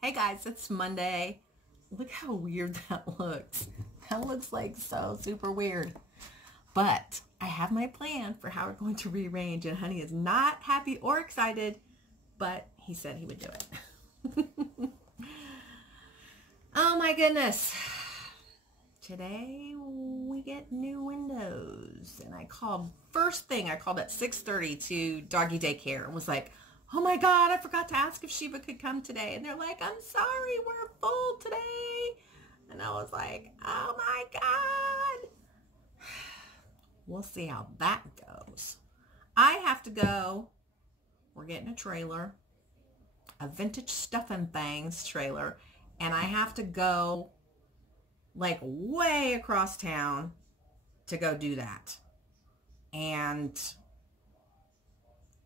Hey guys, it's Monday. Look how weird that looks. That looks like so super weird. But I have my plan for how we're going to rearrange, and Honey is not happy or excited, but he said he would do it. Oh my goodness. Today we get new windows, and first thing I called at 6:30 to doggy daycare and was like, oh my God, I forgot to ask if Sheba could come today. And they're like, I'm sorry, we're full today. And I was like, oh my God. We'll see how that goes. I have to go. We're getting a trailer, a vintage stuff and things trailer. And I have to go like way across town to go do that. And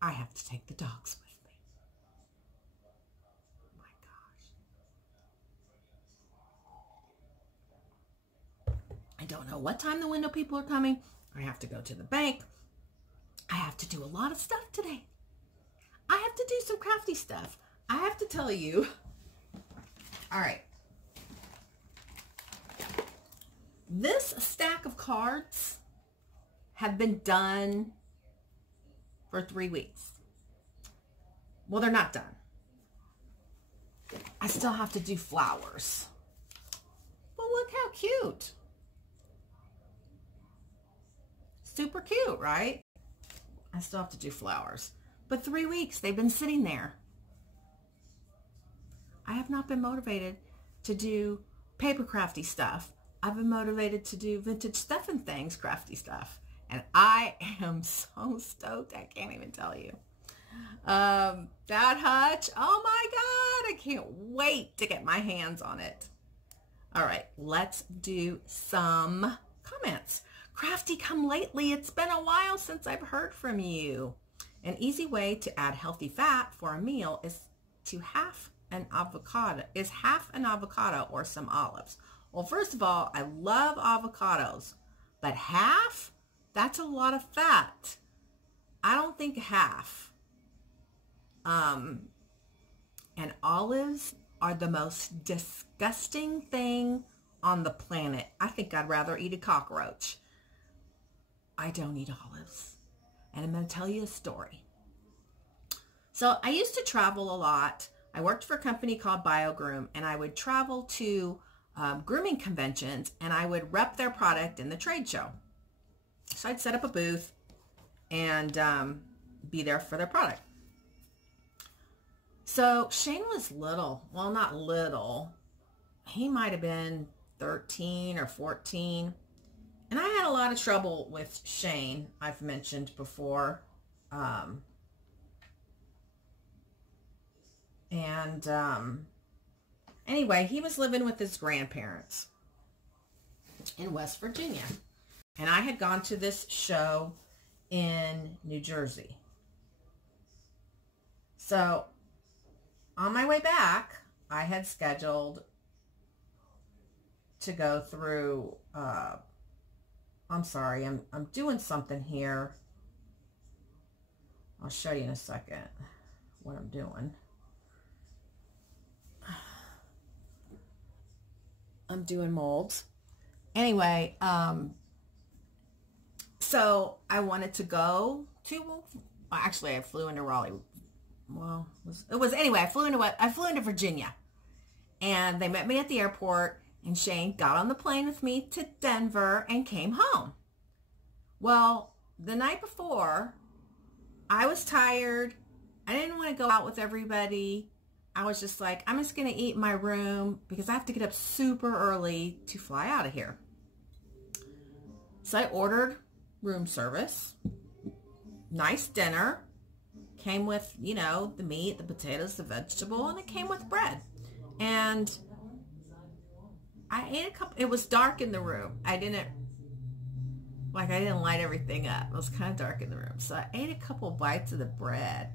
I have to take the dogs with me. My gosh. I don't know what time the window people are coming. I have to go to the bank. I have to do a lot of stuff today. I have to do some crafty stuff. I have to tell you. All right. This stack of cards have been done for 3 weeks. Well, they're not done. I still have to do flowers. But look how cute. Super cute, right? I still have to do flowers. But 3 weeks, they've been sitting there. I have not been motivated to do paper crafty stuff. I've been motivated to do vintage stuff and things crafty stuff. And I am so stoked, I can't even tell you. That hutch, oh my God, I can't wait to get my hands on it. All right, let's do some comments. Crafty come lately, it's been a while since I've heard from you. An easy way to add healthy fat for a meal is half an avocado or some olives. Well, first of all, I love avocados, but half? That's a lot of fat. I don't think half. And olives are the most disgusting thing on the planet. I think I'd rather eat a cockroach. I don't eat olives. And I'm going to tell you a story. So I used to travel a lot. I worked for a company called BioGroom, and I would travel to grooming conventions, and I would rep their product in the trade show. So I'd set up a booth and be there for their product. So Shane was little. Well, not little. He might have been 13 or 14. And I had a lot of trouble with Shane, I've mentioned before. Anyway, he was living with his grandparents in West Virginia. And I had gone to this show in New Jersey. So on my way back, I had scheduled to go through, I'm sorry, I'm doing something here. I'll show you in a second what I'm doing. I'm doing molds. Anyway, so I wanted to go to, well, actually I flew into Raleigh. Well, anyway, I flew into Virginia, and they met me at the airport, and Shane got on the plane with me to Denver and came home. Well, the night before, I was tired. I didn't want to go out with everybody. I was just like, I'm just going to eat in my room because I have to get up super early to fly out of here. So I ordered room service. Nice dinner. Came with, you know, the meat, the potatoes, the vegetable, and it came with bread. And I ate a couple. It was dark in the room. I didn't light everything up. It was kind of dark in the room. So I ate a couple bites of the bread.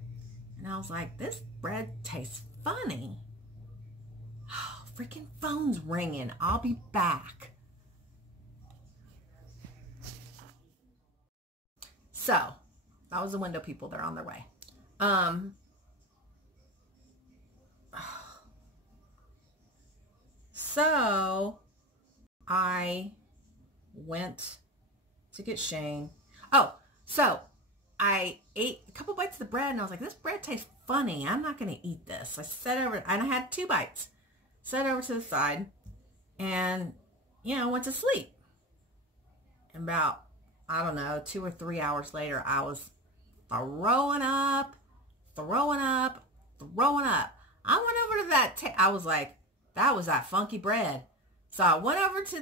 And I was like, this bread tastes funny. Oh, freaking phone's ringing. I'll be back. So that was the window people. They're on their way. So I went to get Shane. Oh, so I ate a couple bites of the bread and I was like, this bread tastes funny. I'm not going to eat this. I set over, and I had 2 bites. Set over to the side and, you know, went to sleep. And about, I don't know, 2 or 3 hours later, I was throwing up. I went over to that, I was like, that was that funky bread. So I went over to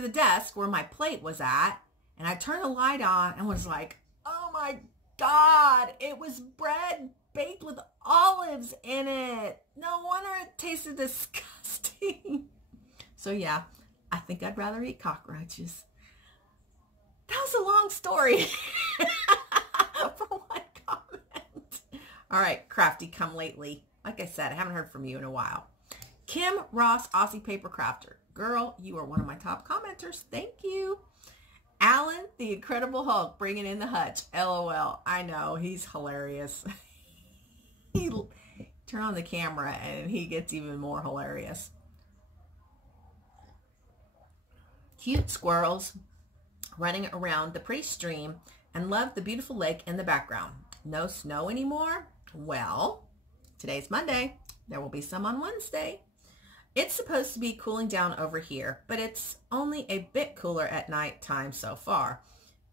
the desk where my plate was at, and I turned the light on and was like, oh my God, it was bread baked with olives in it. No wonder it tasted disgusting. So yeah, I think I'd rather eat cockroaches. That was a long story for one comment. All right, Crafty Come Lately. Like I said, I haven't heard from you in a while. Kim Ross, Aussie Paper Crafter. Girl, you are one of my top commenters. Thank you. Alan, the Incredible Hulk, bringing in the hutch. LOL. I know, he's hilarious. He turn on the camera and he gets even more hilarious. Cute squirrels running around the pretty stream and love the beautiful lake in the background. No snow anymore? Well, today's Monday. There will be some on Wednesday. It's supposed to be cooling down over here, but it's only a bit cooler at night time so far.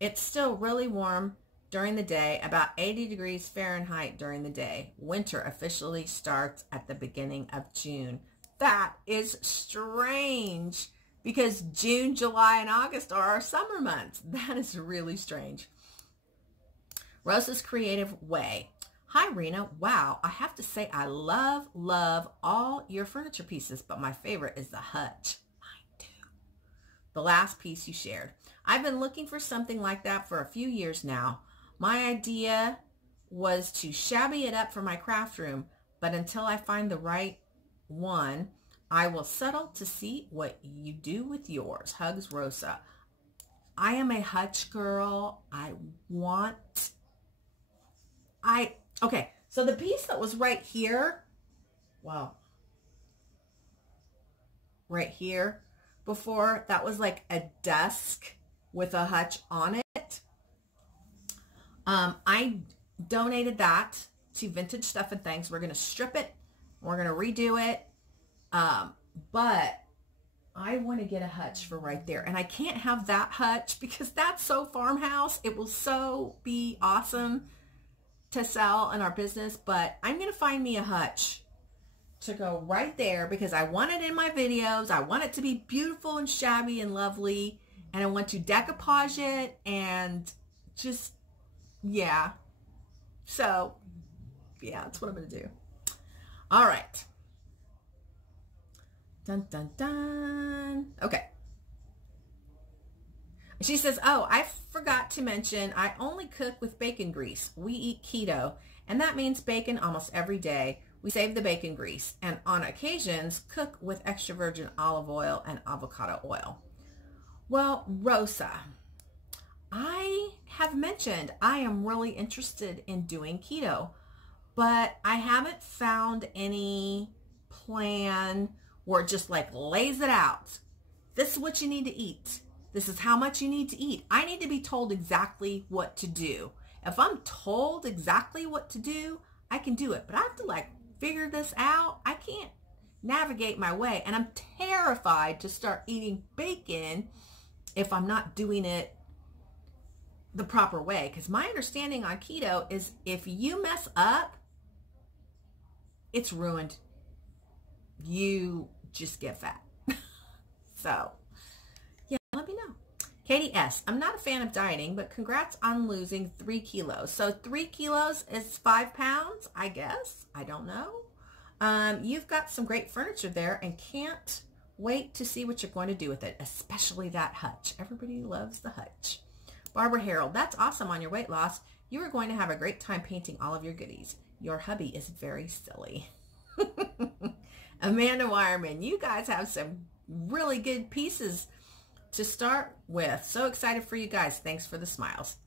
It's still really warm during the day, about 80 degrees Fahrenheit during the day. Winter officially starts at the beginning of June. That is strange because June, July, and August are our summer months. That is really strange. Rosa's Creative Way. Hi, Rena. Wow, I have to say I love all your furniture pieces, but my favorite is the hutch. Mine too. The last piece you shared. I've been looking for something like that for a few years now. My idea was to shabby it up for my craft room, but until I find the right one, I will settle to see what you do with yours. Hugs, Rosa. I am a hutch girl. Okay, so the piece that was right here, well, right here before, that was like a desk with a hutch on it. I donated that to Vintage Stuff and Thangs. We're going to strip it. We're going to redo it. But I want to get a hutch for right there. And I can't have that hutch because that's so farmhouse. It will so be awesome to sell in our business, but I'm going to find me a hutch to go right there because I want it in my videos. I want it to be beautiful and shabby and lovely, and I want to decoupage it and just, yeah. So, yeah, that's what I'm going to do. All right. Dun, dun, dun. Okay. She says, oh, I forgot to mention, I only cook with bacon grease. We eat keto, and that means bacon almost every day. We save the bacon grease, and on occasions, cook with extra virgin olive oil and avocado oil. Well, Rosa, I have mentioned I am really interested in doing keto, but I haven't found any plan where it just like lays it out. This is what you need to eat. This is how much you need to eat. I need to be told exactly what to do. If I'm told exactly what to do, I can do it. But I have to like figure this out. I can't navigate my way. And I'm terrified to start eating bacon if I'm not doing it the proper way. Because my understanding on keto is if you mess up, it's ruined. You just get fat. So yeah, let me know. Katie S. I'm not a fan of dieting, but congrats on losing 3 kilos. So 3 kilos is 5 pounds, I guess. I don't know. You've got some great furniture there and can't wait to see what you're going to do with it, especially that hutch. Everybody loves the hutch. Barbara Harold, that's awesome on your weight loss. You are going to have a great time painting all of your goodies. Your hubby is very silly. Amanda Wireman, you guys have some really good pieces to start with. So excited for you guys. Thanks for the smiles.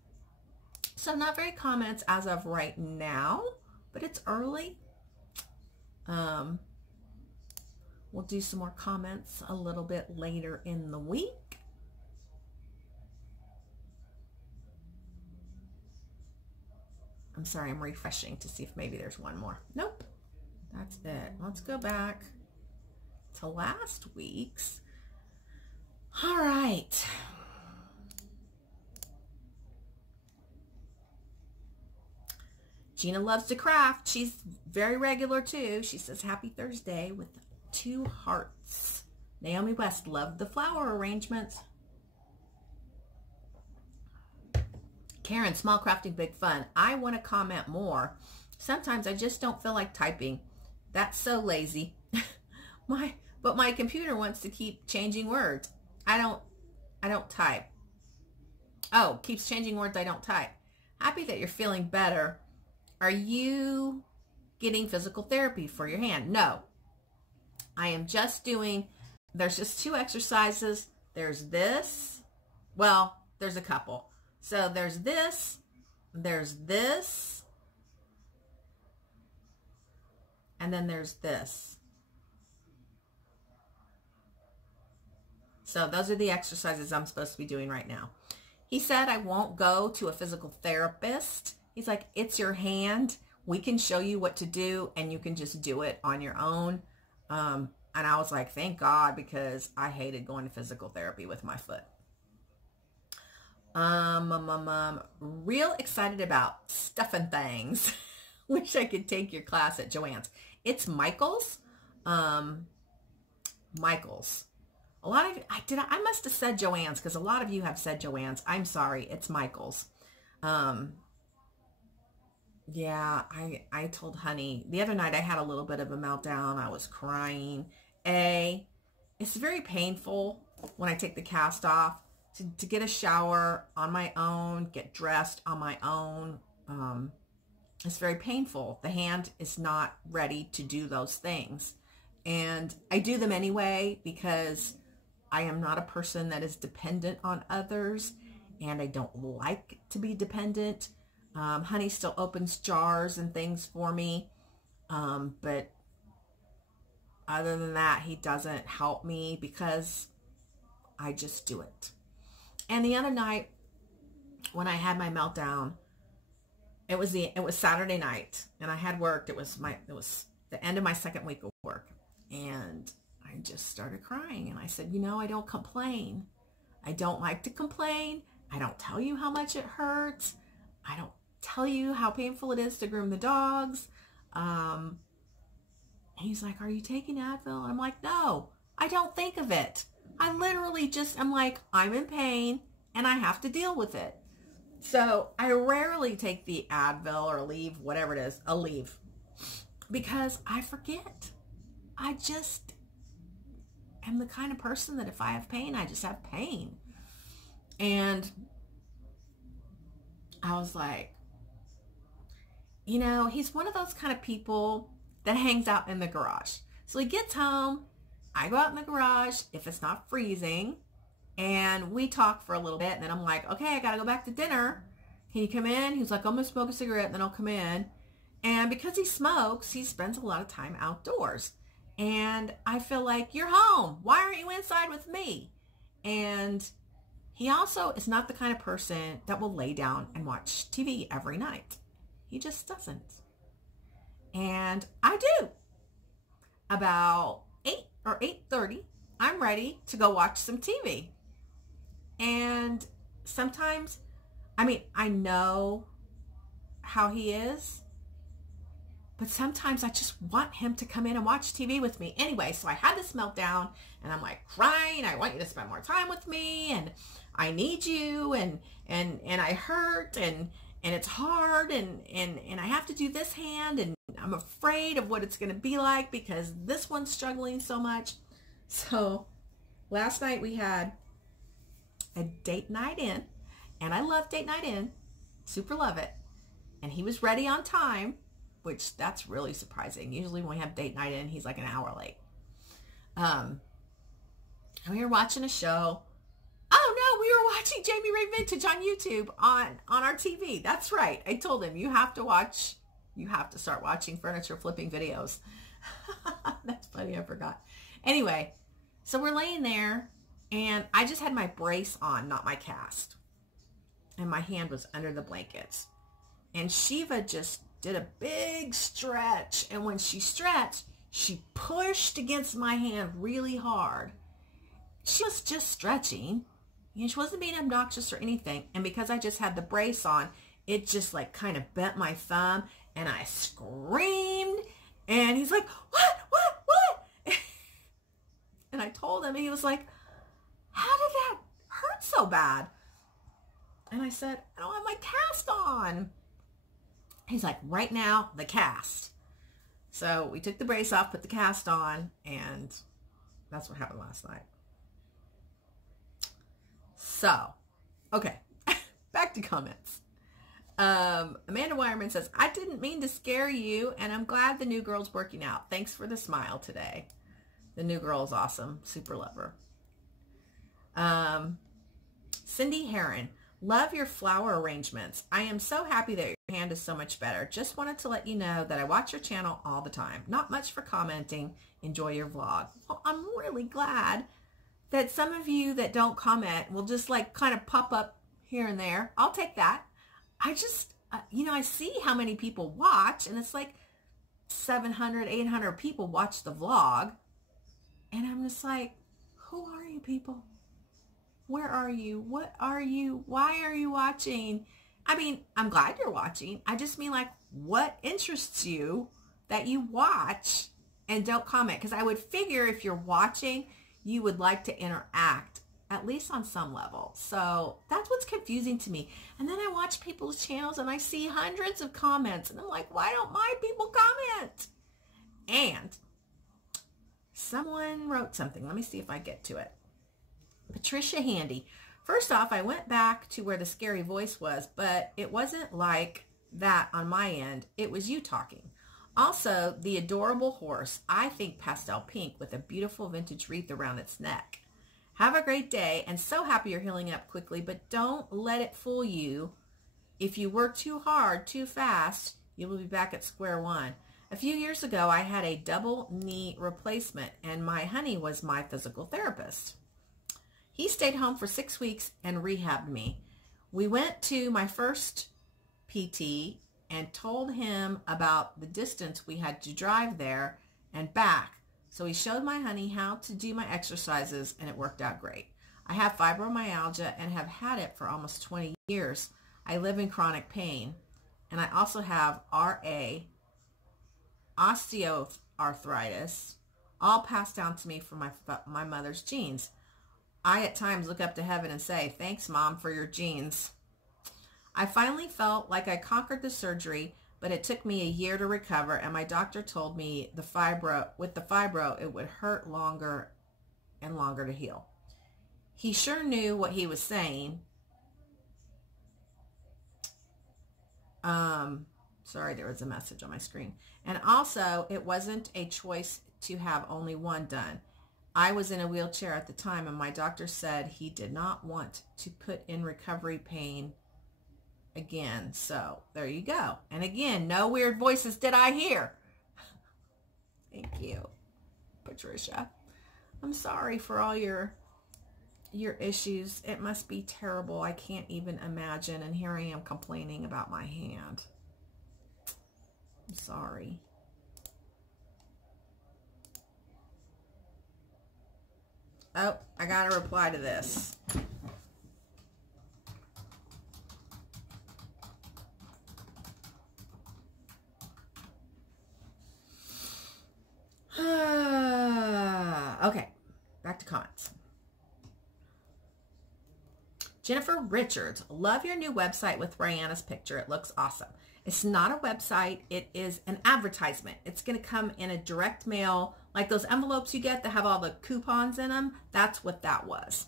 So not very comments as of right now, but it's early. We'll do some more comments a little bit later in the week. I'm sorry, I'm refreshing to see if maybe there's one more. Nope, that's it. Let's go back to last week's. All right. Gina loves to craft. She's very regular too. She says, happy Thursday with 2 hearts. Naomi West loved the flower arrangements. Karen, small crafting, big fun. I want to comment more. Sometimes I just don't feel like typing. That's so lazy. But my computer wants to keep changing words. I don't type. Oh, keeps changing words I don't type. Happy that you're feeling better. Are you getting physical therapy for your hand? No. I am just doing, there's just 2 exercises. There's this. Well, there's a couple. So there's this, and then there's this. So those are the exercises I'm supposed to be doing right now. He said I won't go to a physical therapist. He's like, it's your hand. We can show you what to do, and you can just do it on your own. And I was like, thank God, because I hated going to physical therapy with my foot. Real excited about stuff and things. Wish I could take your class at Joann's. It's Michael's. Michael's. A lot of I must have said Joann's because a lot of you have said Joann's. I'm sorry, it's Michael's. Yeah, I told Honey the other night I had a little bit of a meltdown. I was crying. It's very painful when I take the cast off. To get a shower on my own, get dressed on my own, it's very painful. The hand is not ready to do those things. And I do them anyway because I am not a person that is dependent on others, and I don't like to be dependent. Honey still opens jars and things for me, but other than that, he doesn't help me because I just do it. And the other night when I had my meltdown, it was Saturday night, and I had worked. It was the end of my second week of work, and I just started crying. And I said, I don't complain. I don't like to complain. I don't tell you how much it hurts. I don't tell you how painful it is to groom the dogs. He's like, are you taking Advil? And I'm like, no, I don't think of it. I literally I'm like, I'm in pain and I have to deal with it. So I rarely take the Advil or Aleve, whatever it is, Aleve, because I forget. I just am the kind of person that if I have pain, I just have pain. And I was like, he's one of those kind of people that hangs out in the garage. So he gets home, I go out in the garage if it's not freezing, and we talk for a little bit, and then I'm like, okay, I gotta go back to dinner. Can you come in? He's like, I'm gonna smoke a cigarette, and then I'll come in. And because he smokes, he spends a lot of time outdoors. And I feel like, you're home. Why aren't you inside with me? And he also is not the kind of person that will lay down and watch TV every night. He just doesn't. And I do. About 8 or 8:30, I'm ready to go watch some TV. And sometimes, I know how he is, but sometimes I just want him to come in and watch TV with me. Anyway, so I had this meltdown, and I'm like crying. I want you to spend more time with me, and I need you, and I hurt, and it's hard, and I have to do this hand, and I'm afraid of what it's going to be like because this one's struggling so much. So last night we had a date night in, and I love date night in, super love it. And he was ready on time, which that's really surprising. Usually when we have date night in, he's like an hour late. And we were watching a show. Oh no, we were watching Jamie Ray Vintage on YouTube on our TV. That's right. I told him, you have to start watching furniture flipping videos. That's funny, I forgot. Anyway, so we're laying there, and I just had my brace on, not my cast. And my hand was under the blankets. And Shiva just did a big stretch. And when she stretched, she pushed against my hand really hard. She was just stretching. And she wasn't being obnoxious or anything. And because I just had the brace on, it just like kind of bent my thumb. And I screamed. And he's like, what? And I told him, and he was like, how did that hurt so bad? And I said, I don't have my cast on. He's like, right now, the cast. So we took the brace off, put the cast on, and that's what happened last night. So, okay, back to comments. Amanda Wireman says, I didn't mean to scare you, and I'm glad the new girl's working out. Thanks for the smile today. The new girl is awesome. Super love her. Cindy Heron, love your flower arrangements. I am so happy that your hand is so much better. Just wanted to let you know that I watch your channel all the time. Not much for commenting. Enjoy your vlog. Well, I'm really glad that some of you that don't comment will just like kind of pop up here and there. I'll take that. I just, I see how many people watch, and it's like 700, 800 people watch the vlog. And I'm just like, who are you people? Where are you? What are you? Why are you watching? I mean, I'm glad you're watching. I just mean like, what interests you that you watch and don't comment? Because I would figure if you're watching, you would like to interact, at least on some level. So that's what's confusing to me. And then I watch people's channels and I see hundreds of comments. And I'm like, why don't my people comment? And someone wrote something. Let me see if I get to it. Patricia Handy. First off, I went back to where the scary voice was, but it wasn't like that on my end. It was you talking. Also, the adorable horse. I think pastel pink with a beautiful vintage wreath around its neck. Have a great day, and so happy you're healing up quickly, but don't let it fool you. If you work too hard, too fast, you will be back at square one. A few years ago, I had a double knee replacement, and my honey was my physical therapist. He stayed home for 6 weeks and rehabbed me. We went to my first PT and told him about the distance we had to drive there and back. So he showed my honey how to do my exercises, and it worked out great. I have fibromyalgia and have had it for almost 20 years. I live in chronic pain, and I also have RA, osteoarthritis, all passed down to me from my mother's genes. I at times look up to heaven and say, thanks, Mom, for your genes. I finally felt like I conquered the surgery, but it took me a year to recover, and my doctor told me with the fibro, it would hurt longer and longer to heal. He sure knew what he was saying. Sorry, there was a message on my screen. And also, it wasn't a choice to have only one done. I was in a wheelchair at the time, and my doctor said he did not want to put in recovery pain again. So there you go. And again, no weird voices did I hear. Thank you, Patricia. I'm sorry for all your issues. It must be terrible. I can't even imagine. And here I am complaining about my hand. I'm sorry. Oh, I got to reply to this. Okay, back to comments. Jennifer Richards, love your new website with Brianna's picture. It looks awesome. It's not a website. It is an advertisement. It's going to come in a direct mail, like those envelopes you get that have all the coupons in them. That's what that was.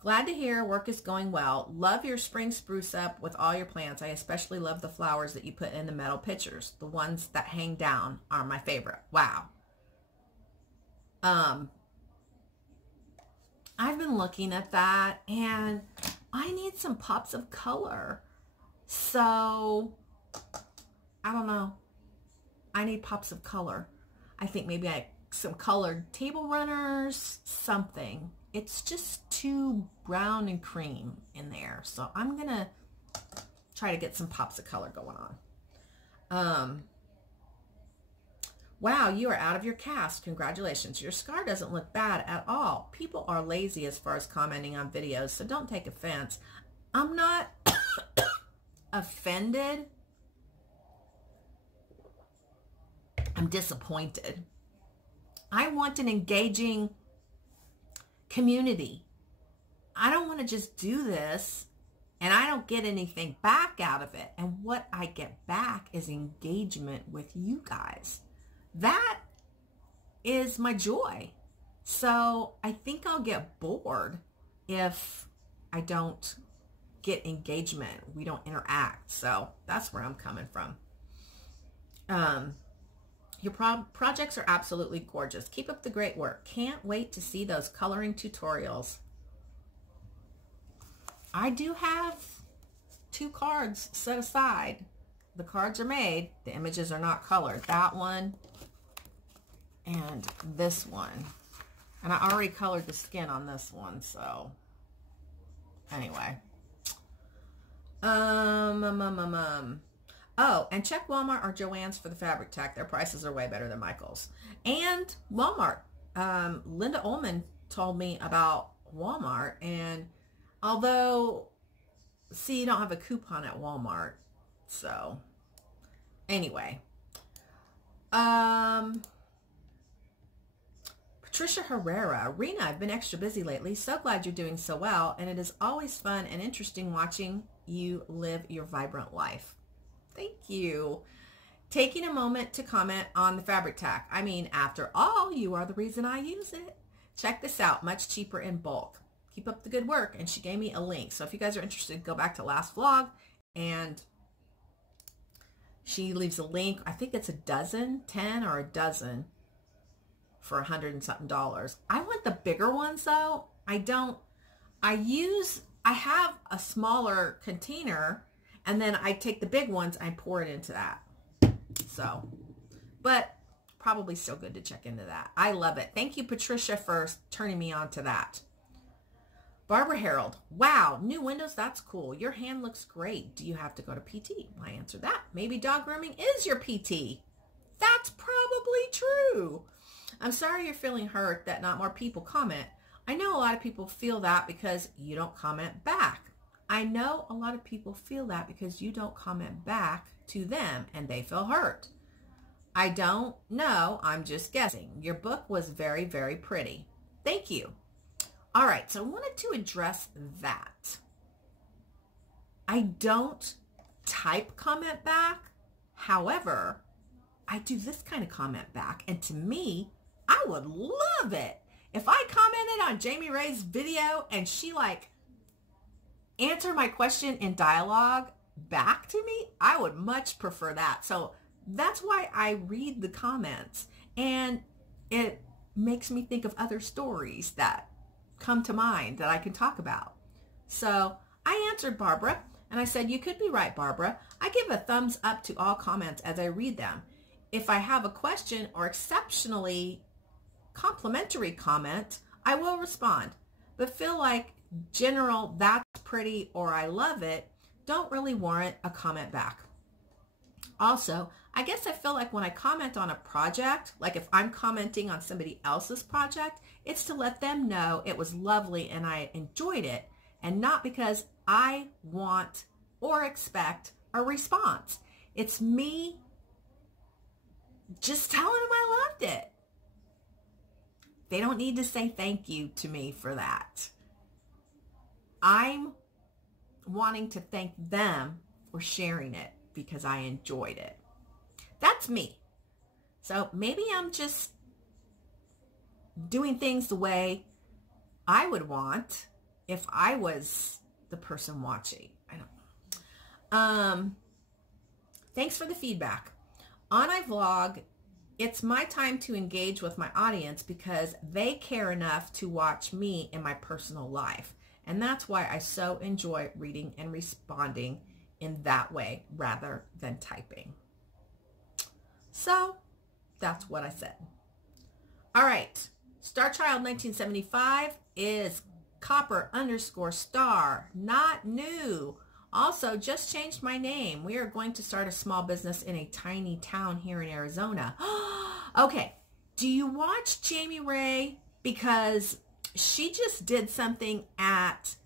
Glad to hear work is going well. Love your spring spruce up with all your plants. I especially love the flowers that you put in the metal pitchers. The ones that hang down are my favorite. Wow. I've been looking at that, and I need some pops of color. So, I don't know. I need pops of color. I think maybe I some colored table runners, something. It's just too brown and cream in there. So I'm going to try to get some pops of color going on. Wow, you are out of your cast. Congratulations. Your scar doesn't look bad at all. People are lazy as far as commenting on videos, so don't take offense. I'm not offended. I'm disappointed. I want an engaging community. I don't want to just do this and I don't get anything back out of it. And what I get back is engagement with you guys. That is my joy. So I think I'll get bored if I don't get engagement. We don't interact. So that's where I'm coming from. Your projects are absolutely gorgeous. Keep up the great work. Can't wait to see those coloring tutorials. I do have 2 cards set aside. The cards are made. The images are not colored. That one and this one. And I already colored the skin on this one. So anyway. Oh, and check Walmart or Joann's for the fabric tack. Their prices are way better than Michael's. And Walmart. Linda Ullman told me about Walmart. And although, see, you don't have a coupon at Walmart. So, anyway. Patricia Herrera. Rena, I've been extra busy lately. So glad you're doing so well. And it is always fun and interesting watching you live your vibrant life. Thank you. Taking a moment to comment on the fabric tack. I mean, after all, you are the reason I use it. Check this out. Much cheaper in bulk. Keep up the good work. And she gave me a link. So if you guys are interested, go back to last vlog. And she leaves a link. I think it's a dozen, 10 or a dozen for $100 and something. I want the bigger ones though. I have a smaller container. And then I take the big ones and pour it into that. So, but probably still good to check into that. I love it. Thank you, Patricia, for turning me on to that. Barbara Harold. Wow, new windows. That's cool. Your hand looks great. Do you have to go to PT? I answered that. Maybe dog grooming is your PT. That's probably true. I'm sorry you're feeling hurt that not more people comment. I know a lot of people feel that because you don't comment back. I know a lot of people feel that because you don't comment back to them and they feel hurt. I don't know. I'm just guessing. Your book was very, very pretty. Thank you. All right. So I wanted to address that. I don't type comment back. However, I do this kind of comment back. And to me, I would love it. If I commented on Jamie Ray's video and she answer my question in dialogue back to me, I would much prefer that. So that's why I read the comments, and it makes me think of other stories that come to mind that I can talk about. So I answered Barbara and I said, you could be right, Barbara. I give a thumbs up to all comments as I read them. If I have a question or exceptionally complimentary comment, I will respond, but feel like general that's pretty or I love it don't really warrant a comment back. Also, I guess I feel like when I comment on a project, like if I'm commenting on somebody else's project, it's to let them know it was lovely and I enjoyed it, and not because I want or expect a response. It's me just telling them I loved it. They don't need to say thank you to me for that. I'm wanting to thank them for sharing it because I enjoyed it. That's me. So maybe I'm just doing things the way I would want if I was the person watching. I don't know. Thanks for the feedback. On iVlog, it's my time to engage with my audience because they care enough to watch me in my personal life. And that's why I so enjoy reading and responding in that way rather than typing. So that's what I said. All right. Star Child 1975 is copper_star. Not new. Also, just changed my name. We are going to start a small business in a tiny town here in Arizona. Okay. Do you watch Jamie Ray? Because she just did something at,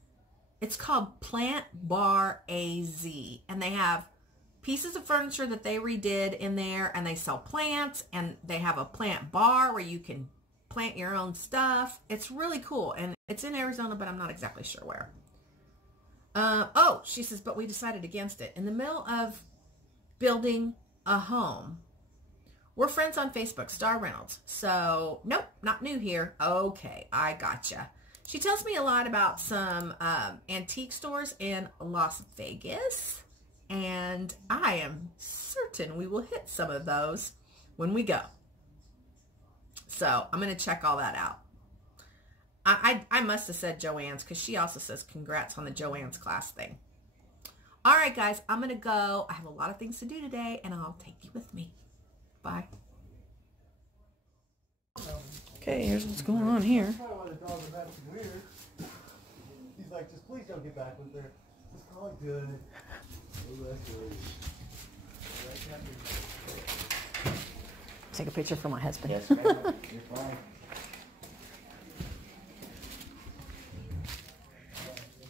it's called Plant Bar AZ. And they have pieces of furniture that they redid in there, and they sell plants, and they have a plant bar where you can plant your own stuff. It's really cool, and it's in Arizona, but I'm not exactly sure where. Oh, she says, but we decided against it. In the middle of building a home. We're friends on Facebook, Star Reynolds. So, nope, not new here. Okay, I gotcha. She tells me a lot about some antique stores in Las Vegas. And I am certain we will hit some of those when we go. So I'm going to check all that out. I must have said Joanne's, because she also says congrats on the Joanne's class thing. All right, guys, I'm going to go. I have a lot of things to do today, and I'll take you with me. Bye. Okay, here's what's going on here. He's like, just please don't get back with her. It's all good. Take a picture for my husband. Yes, ma'am. You're fine.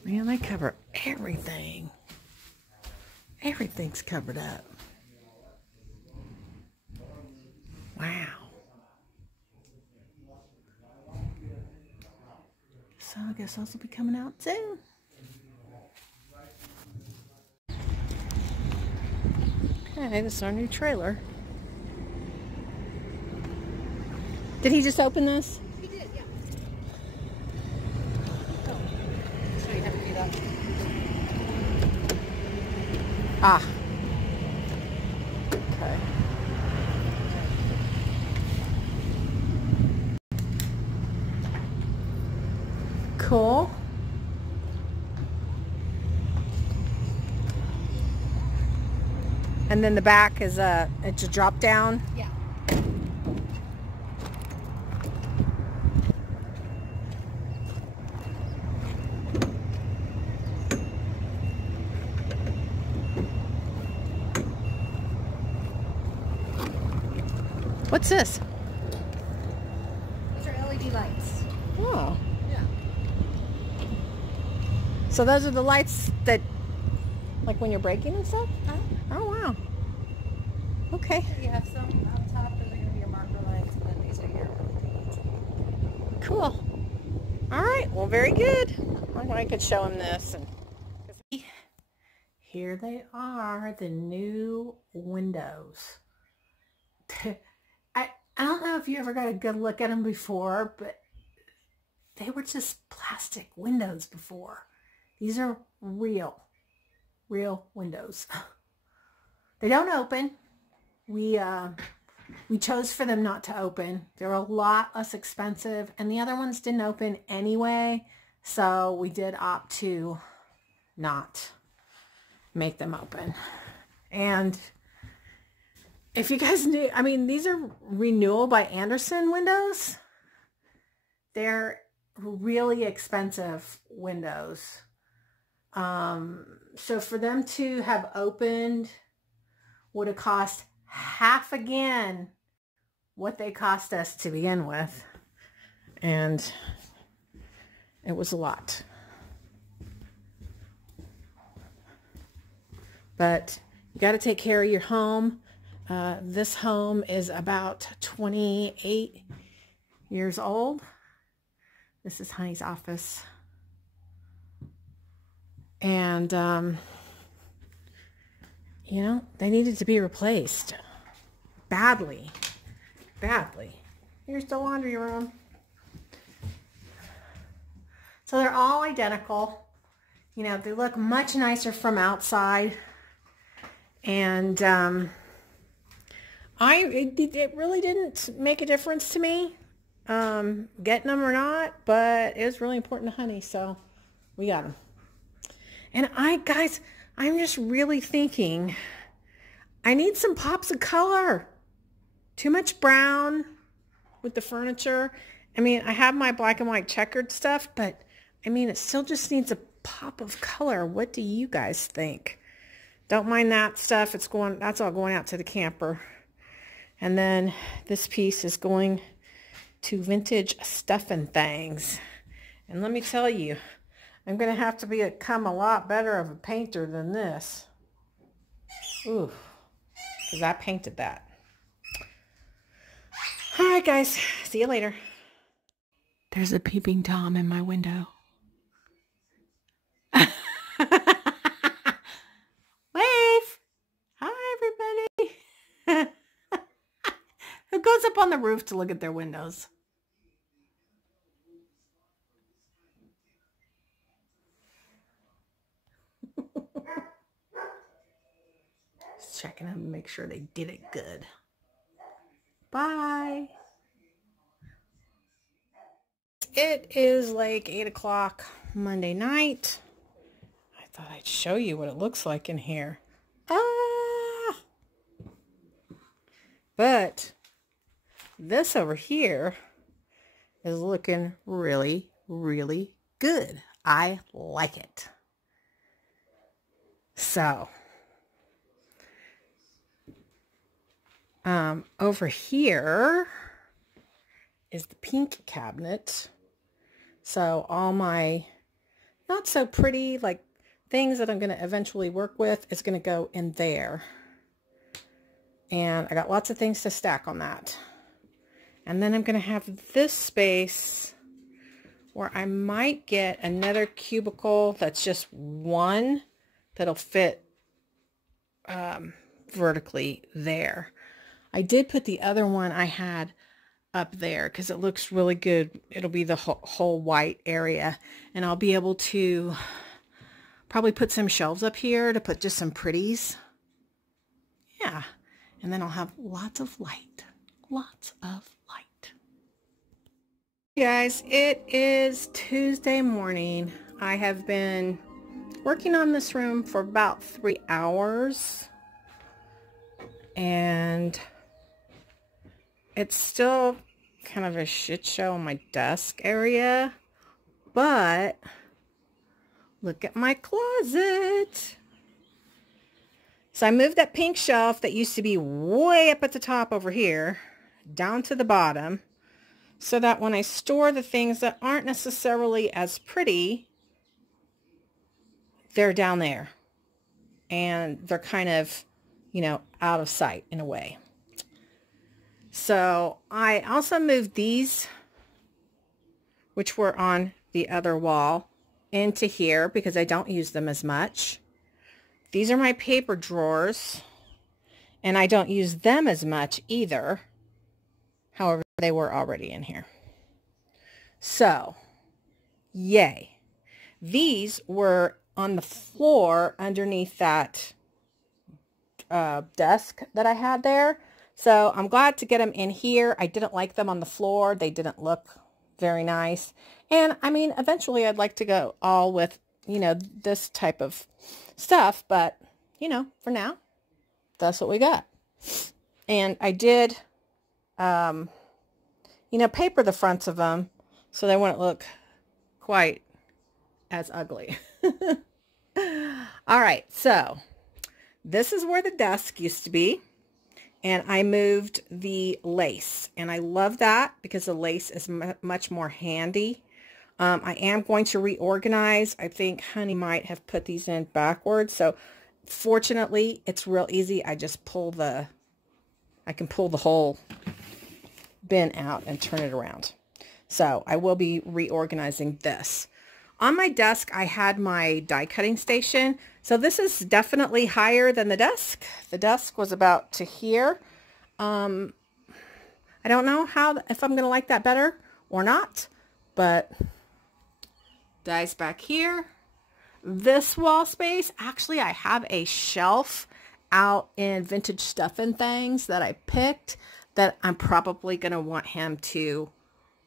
Man, they cover everything. Everything's covered up. Wow. So I guess those will be coming out soon. Okay, this is our new trailer. Did he just open this? He did, yeah. Oh, I'll show you how to do that. Ah. Okay. Cool. And then the back is it's a drop down. Yeah. What's this? These are LED lights. Oh. Yeah. So those are the lights that, like when you're braking and stuff? Huh? Oh, wow. Okay. You have some up top. Those are going to be your marker lights, and then these are your LEDs. Cool. All right. Well, very good. I could show him this. And here they are, the new windows. I don't know if you ever got a good look at them before, but they were just plastic windows before. These are real windows. They don't open. We chose for them not to open. They're a lot less expensive, and the other ones didn't open anyway, so we did opt to not make them open. And if you guys knew, I mean, these are Renewal by Andersen windows. They're really expensive windows. So for them to have opened would have cost half again what they cost us to begin with. And it was a lot. But you got to take care of your home. This home is about 28 years old. This is Honey's office. And, you know, they needed to be replaced. Badly. Here's the laundry room. So they're all identical. You know, they look much nicer from outside. And, it really didn't make a difference to me, getting them or not, but it was really important to Honey, so we got them. And guys, I'm just really thinking, I need some pops of color. Too much brown with the furniture. I mean, I have my black and white checkered stuff, but I mean, it still just needs a pop of color. What do you guys think? Don't mind that stuff. That's all going out to the camper. And then this piece is going to Vintage Stuff and Things. And let me tell you, I'm going to have to become a lot better of a painter than this. Ooh, because I painted that. All right, guys. See you later. There's a peeping Tom in my window. Wave. Hi, everybody. Who goes up on the roof to look at their windows? Just checking them to make sure they did it good. Bye. It is like 8 o'clock Monday night. I thought I'd show you what it looks like in here. But this over here is looking really, really good. I like it. So, over here is the pink cabinet. So all my not so pretty like things that I'm going to eventually work with is going to go in there. And I got lots of things to stack on that. And then I'm going to have this space where I might get another cubicle that's just one that'll fit vertically there. I did put the other one I had up there because it looks really good. It'll be the whole white area, and I'll be able to probably put some shelves up here to put just some pretties. Yeah, and then I'll have lots of light. Lots of light. Guys, it is Tuesday morning. I have been working on this room for about 3 hours, and it's still kind of a shit show in my desk area, but look at my closet. So I moved that pink shelf that used to be way up at the top over here down to the bottom, so that when I store the things that aren't necessarily as pretty, they're down there and they're kind of, you know, out of sight in a way. So I also moved these, which were on the other wall, into here because I don't use them as much. These are my paper drawers, and I don't use them as much either. However, they were already in here. So, yay. These were on the floor underneath that desk that I had there. So I'm glad to get them in here. I didn't like them on the floor. They didn't look very nice. And I mean, eventually I'd like to go all with, you know, this type of stuff. But, you know, for now, that's what we got. And I did, you know, paper the fronts of them so they wouldn't look quite as ugly. All right, so this is where the desk used to be. And I moved the lace, and I love that because the lace is much more handy. I am going to reorganize. I think Honey might have put these in backwards. So fortunately, it's real easy. I just I can pull the whole bin out and turn it around. So I will be reorganizing this. On my desk, I had my die cutting station. So this is definitely higher than the desk. The desk was about to here. I don't know if I'm going to like that better or not, but dies back here. This wall space, actually I have a shelf out in Vintage Stuff and Things that I picked that I'm probably going to want him to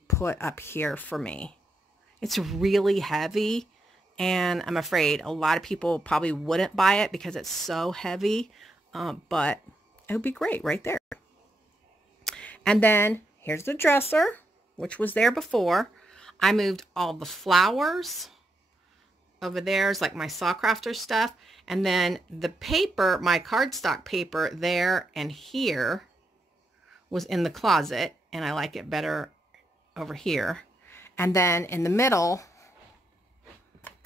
put up here for me. It's really heavy, and I'm afraid a lot of people probably wouldn't buy it because it's so heavy, but it would be great right there. And then here's the dresser, which was there before. I moved all the flowers over there, is like my saw crafter stuff. And then the paper, my cardstock paper there and here was in the closet, and I like it better over here. And then in the middle,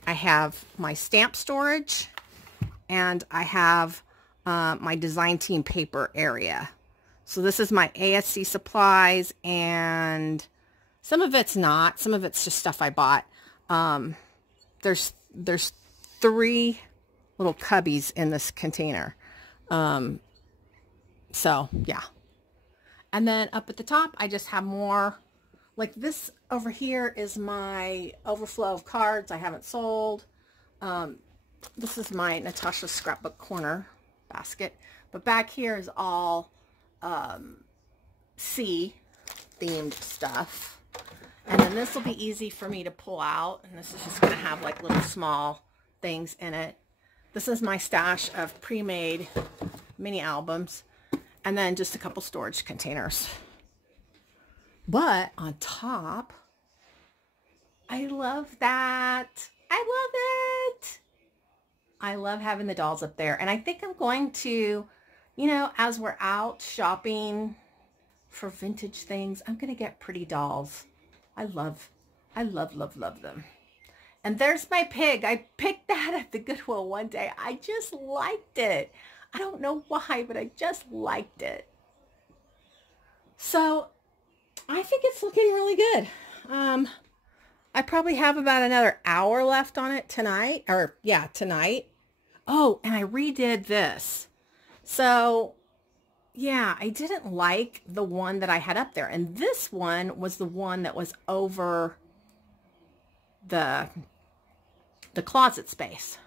I have my stamp storage, and I have my design team paper area. So this is my ASC supplies, and some of it's not. Some of it's just stuff I bought. There's 3 little cubbies in this container. So yeah. And then up at the top, I just have more. Like this over here is my overflow of cards I haven't sold. This is my Natasha Scrapbook Corner basket. But back here is all sea themed stuff. And then this will be easy for me to pull out. And this is just going to have like little small things in it. This is my stash of pre-made mini albums. And then just a couple storage containers. But on top, I love that. I love it. I love having the dolls up there. And I think I'm going to, you know, as we're out shopping for vintage things, I'm going to get pretty dolls. I love, love them. And there's my pig. I picked that at the Goodwill one day. I just liked it. I don't know why, but I just liked it. So I think it's looking really good. I probably have about another hour left on it tonight. Or yeah, tonight. Oh, and I redid this. So yeah, I didn't like the one that I had up there. And this one was the one that was over the closet space.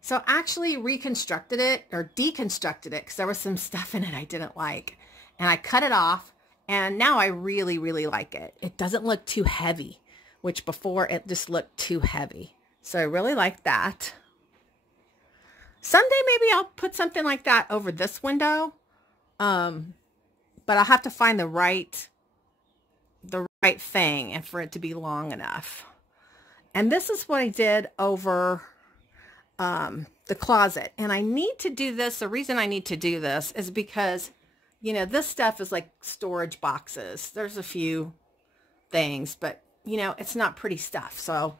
So I actually reconstructed it, or deconstructed it, because there was some stuff in it I didn't like. And I cut it off, and now I really, really like it. It doesn't look too heavy, which before it just looked too heavy. So I really like that. Someday maybe I'll put something like that over this window. But I'll have to find the right thing and for it to be long enough. And this is what I did over the closet. And I need to do this. The reason I need to do this is because, you know, this stuff is like storage boxes. There's a few things, but you know, it's not pretty stuff. So,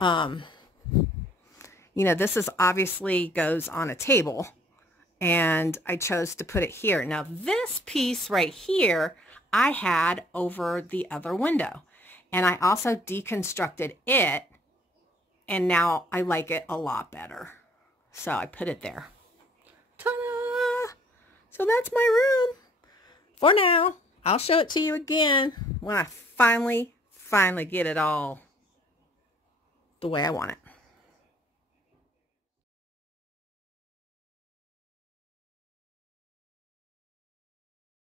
you know, this is obviously goes on a table, and I chose to put it here. Now this piece right here, I had over the other window, and I also deconstructed it, and now I like it a lot better. So I put it there. Ta-da! So that's my room for now. I'll show it to you again when I finally get it all the way I want it.